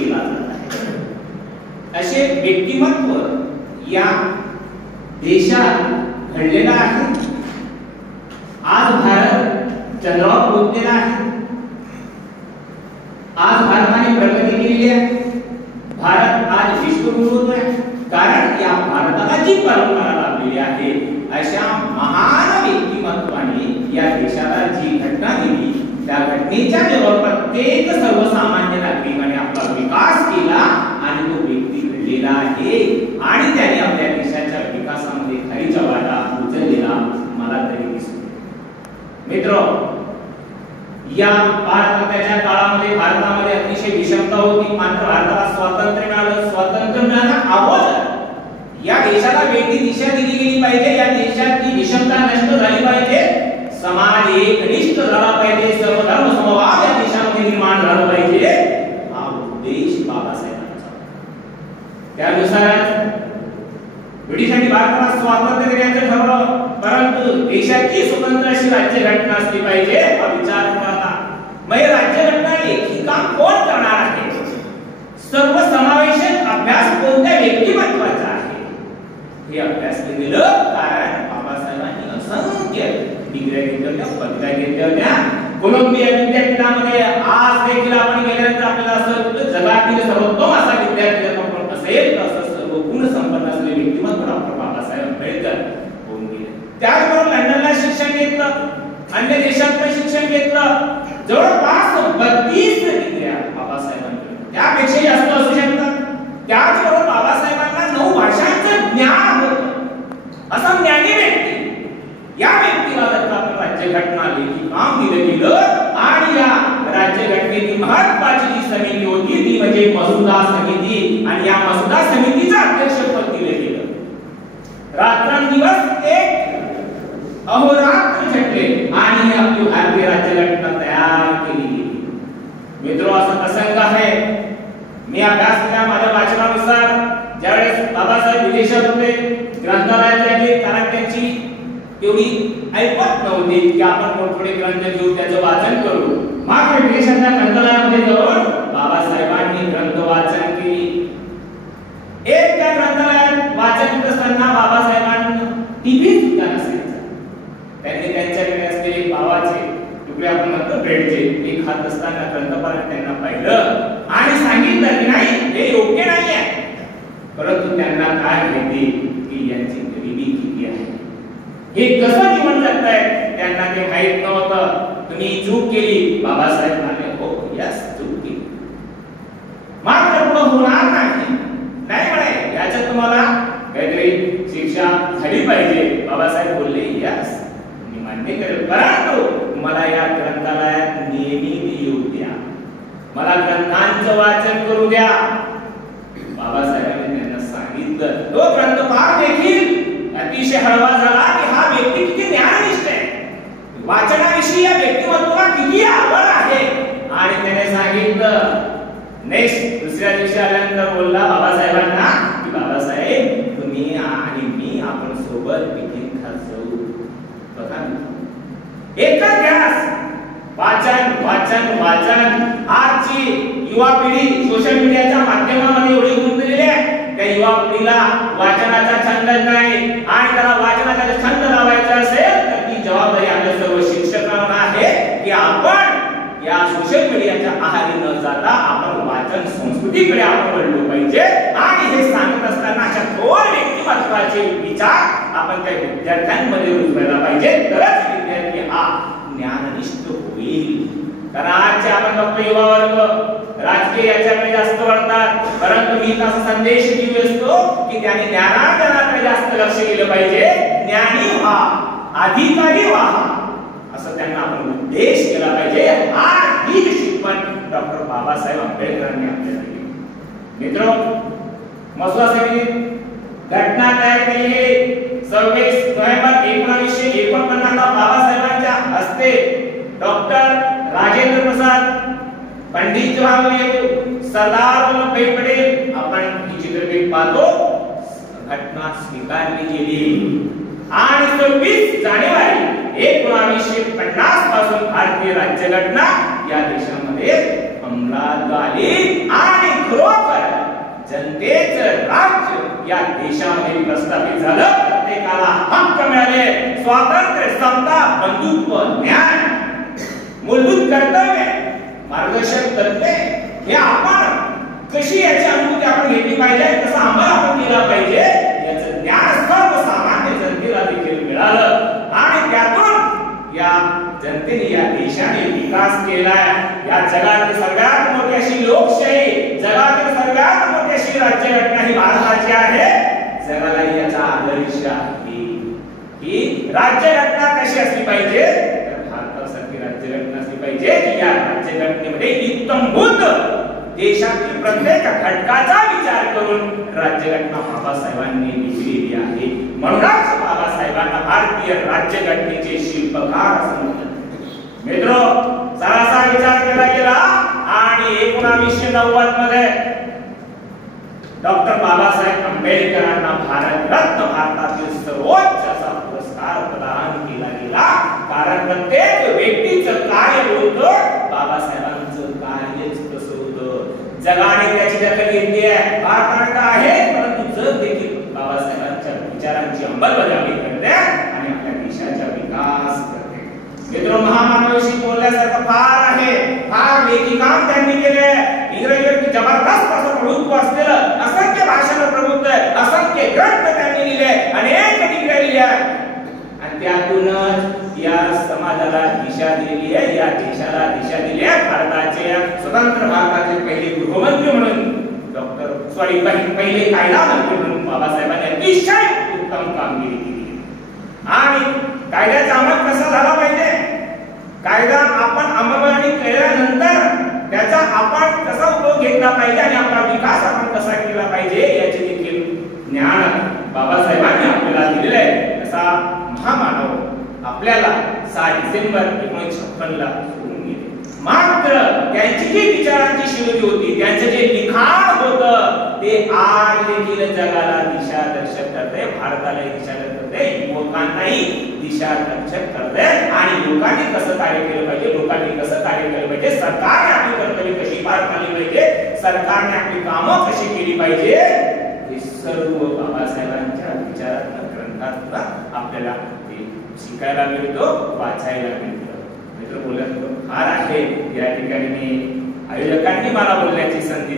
केला जात आहे। असे व्यक्तिमत्व या देशात घडलेला आहे। आज भारत चंद्रावर पोहोचलेला आहे। आज भारताने प्रगती केलेली आहे। भारत आज विश्वगुरु आहे, कारण या भारताला जी परंपरा लाभलेली आहे अशा महान व्यक्तिमत्वाने या देशाला जी घटना दिली, त्या घटनेच्या जोरावर प्रत्येक सर्वसामान्य नागरिकाने आपला विकास केला आणि तो व्यक्ती घडलेला आहे आणि त्याने आपल्या देशाच्या विकासामध्ये खरीचा वाटा उचललेला मला तरी दिसतो। मित्र, या भारताच्या काळामध्ये भारतामध्ये अतिशय विषमता होती, मात्र भारताला स्वातंत्र्य मिळालं। स्वातंत्र्य मिळाल्या अगोदर या देशाला वेगळी दिशा दिली गेली पाहिजे, या देशाची विषमता नष्ट झाली पाहिजे, समाज एकनिष्ठ झाला पाहिजे, सर्वधर्म समभाव या देशामध्ये निर्माण झाला पाहिजे, हा उद्देश बाबासाहेबांचा। त्यानुसार ब्रिटिशांनी भारताला स्वातंत्र्य देण्याचं ठरवलं, परंतु देशाची स्वतंत्र अशी राज्यघटना असली पाहिजे हा विचार करता मग राज्यघटना लेखी काम कोण करणार आहे, सर्वसमावेशक अभ्यास कोणत्या व्यक्तिमत्वाचा आहे हे अभ्यास केलेलं। कारण बाबासाहेबांनी असंख्य डिग्र्या घेतल्या होत्या, पदव्या घेतल्या होत्या। कोलंबिया विद्यापीठामध्ये आज देखील आपण गेल्यानंतर आपल्याला असं जगातील सर्वोत्तम असा विद्यार्थी आपण असेल तर असं सर्वगुण संपन्न असलेले व्यक्तिमत्व डॉक्टर बाबासाहेब आंबेडकर होऊन गेले। त्याचबरोबर लंडनला शिक्षण घेतलं, अन्य देशातलं शिक्षण घेतलं, जवळपास 32 डिग्र्या बाबासाहेबांकडे, त्यापेक्षा जास्त असू शकतात। त्याचबरोबर बाबासाहेबांना 9 भाषांचं ज्ञान होतं, असा ज्ञानी व्यक्ती। या व्यक्तीला जर आपण राज्यघटना लेखी काम दिलं गेलं आणि या राज्यघटनेची महत्त्वाची जी समिती होती ती म्हणजे मसुदा समिती, आणि या मसुदा समितीचं अध्यक्षपद दिलं गेलं। रात्रंदिवस एक अहोरात्र झटले आणि आपली भारतीय राज्यघटना तयार केली गेली। मित्रो, असा प्रसंग आहे, मी अभ्यास केला माझ्या वाचनानुसार, ज्यावेळेस बाबासाहेब विदेशात होते, ग्रंथालयात राहिले, कारण त्यांची तेवढी ऐपत नव्हती की आपण थोडे ग्रंथ घेऊ त्याचं वाचन करू। मात्र विदेशातल्या ग्रंथालयामध्ये जाऊन बाबासाहेबांनी ग्रंथ वाचन केली। एक त्या ग्रंथालयात वाचन करत असताना बाबासाहेबांना टीव्ही सुद्धा नसायचा, त्यांनी त्यांच्याकडे असलेले पावाचे तुकडे आपण म्हणतो ब्रेडचे ते खात असताना ग्रंथपालाने त्यांना पाहिलं आणि सांगितलं की नाही हे योग्य नाही आहे, परंतु त्यांना काय माहिती की यांची गरिबी किती आहे, हे कसं जीवन जगताय त्यांना ते माहित नव्हतं। तुम्ही चूक केली, बाबासाहेब म्हणाले हो यस चूक केली, मात्र पुढे होणार नाही म्हणे, याच्यात तुम्हाला काहीतरी शिक्षा झाली पाहिजे। बाबासाहेब बोलले यस मी मान्य करेल, परंतु मला या ग्रंथालयात नेहमी येऊ द्या, मला ग्रंथांचं वाचन करू द्या। बाबासाहेबांनी त्यांना सांगितलं, तो ग्रंथपाल देखील अतिशय हळवा झाला की हा व्यक्ती किती ज्ञाननिष्ठ आहे, वाचनाविषयी या व्यक्तिमत्वाला किती आवड आहे, आणि त्याने सांगितलं नेक्स्ट दुसऱ्या दिवशी आल्यानंतर बोलला बाबासाहेबांना की बाबासाहेब तुम्ही आणि मी आपण सोबत पिकनिक खात जाऊ। बघा एकच ध्यास, वाचन वाचन वाचन। आजची युवा पिढी सोशल मीडियाच्या माध्यमामध्ये एवढी गुंतलेली आहे, त्या युवा पिढीला वाचनाचा छंद नाही, आणि त्याला वाचनाचा छंद लावायचा असेल तर ती जबाबदारी आपल्या सर्व शिक्षकांना आहे की आपण या सोशल मीडियाच्या आहारी न जाता आपण वाचन संस्कृतीकडे आपण वळलो पाहिजे। आणि हे सांगत असताना अशा थोर व्यक्तिमत्वाचे विचार आपण त्या विद्यार्थ्यांमध्ये रुजवायला पाहिजे, तरच विद्यार्थी हा ज्ञाननिष्ठ होईल। कारण आजचे आपण बघतो युवा वर्ग राजकीय याच्याकडे जास्त वळतात, परंतु मी असा संदेश देऊ असतो की त्याने ज्ञानार्जनाकडे जास्त लक्ष केलं पाहिजे, ज्ञानी व्हा, अधिकारी व्हा, असं त्यांना आपण उद्देश केला पाहिजे। ही शिकवण डॉक्टर बाबासाहेब आंबेडकरांनी आपल्याला दिली। मित्रो, मसुदा समितीत घटना तयार केली 26 नोव्हेंबर 1949 ला बाबासाहेबांच्या हस्ते डॉक्टर राजेंद्र प्रसाद, पंडित जवाहरलाल नेहरू, सरदार वल्लभभाई पटेल आपण ही चित्रफित पाहतो, घटना स्वीकारली गेली आणि 26 जानेवारी 1950 पासून भारतीय राज्यघटना या देशामध्ये अंमलात आली आणि जनतेचं राज्य या देशामध्ये प्रस्थापित झालं. प्रत्येकाला हक्क मिळाले, स्वातंत्र्य, समता, बंधुत्व, न्याय, मूलभूत कर्तव्य, मार्गदर्शक तत्त्वे हे आपण कशी याची अनुभूती आपण घेतली पाहिजे, कसा अंमल आपण केला पाहिजे याचं ज्ञान सर्वसामान्य जनतेला देखील मिळालं. आणि त्यातून या जनतेने, या देशाने विकास केलाय. या जगातील सगळ्यात मोठी अशी लोकशाही, जगातील सगळ्यात मोठी अशी राज्यघटना ही भारताची आहे. जगाला याचा आदर्श आहे की राज्यघटना कशी असली पाहिजे, तर भारतासारखी राज्यघटना असली पाहिजे की या राज्यघटनेमध्ये इत्थंभूत देशातील प्रत्येक घटकाचा विचार करून राज्यघटना बाबासाहेबांनी लिहिलेली आहे. म्हणूनच बाबासाहेबांना भारतीय राज्यघटनेचे शिल्पकार असं म्हणतात. मित्र, जरासा विचार केला गेला आणि 1990 मध्ये डॉक्टर बाबासाहेब आंबेडकरांना भारतरत्न, भारतातील सर्वोच्च असा पुरस्कार प्रदान केला गेला. कारण प्रत्येक व्यक्तीचं कार्य होतं, बाबासाहेबांचं कार्यच कसं होतं. जगाने त्याची दखल घेतली आहे, भारतात आहे, परंतु जग देखील बाबासाहेबांच्या विचारांची अंमलबजावणी करते आणि आपल्या देशाचा विकास करते. मित्र, महामानवाशी बोलण्यासारखं फार आहे, फार लेखी काम त्यांनी केले. इंग्रजीवर जबरदस्त असं प्रभुत्व असलेलं असंख्य भाषांवर प्रभुत्व आहे, असंख्य ग्रंथ त्यांनी लिहिले, अनेक डिग्र्या लिहिल्या आणि त्यातूनच या समाजाला दिशा दिली आहे, या देशाला दिशा दिली आहे. भारताचे स्वतंत्र भारताचे पहिले गृहमंत्री म्हणून पहिले कायदा मंत्री म्हणून बाबासाहेबांनी अतिशय उत्तम कामगिरी केली. आणि कायद्याचा अंमल कसा झाला पाहिजे, कायदा आपण अंमलबजावणी केल्यानंतर त्याचा आपण कसा उपयोग घेतला पाहिजे आणि आपला विकास आपण कसा केला पाहिजे याचे देखील ज्ञान बाबासाहेबांनी आपल्याला दिलेले आहे. असा महामानव आपल्याला 6 डिसेंबर 1956 ला सोडून गेले. मात्र त्यांची जी विचारांची शिवली होती, त्यांचं जे लिखाण होतं, ते आज देखील जगाला दिशादर्शक करते, भारताला दिशादर्शक करते, युवकांनाही दिशादर्शक करते. आणि लोकांनी कसं कार्य केलं पाहिजे, लोकांनी कसं कार्य केलं पाहिजे, सरकारने आपली कर्तव्ये कशी पार पाडली पाहिजे, सरकारने आपली कामं कशी केली पाहिजे, हे सर्व बाबासाहेबांच्या विचारातून, ग्रंथातून आपल्याला ते शिकायला मिळतो, वाचायला मिळतो. मित्र, बोलत फार आहे. या ठिकाणी आयोजकांनी मला बोलण्याची संधी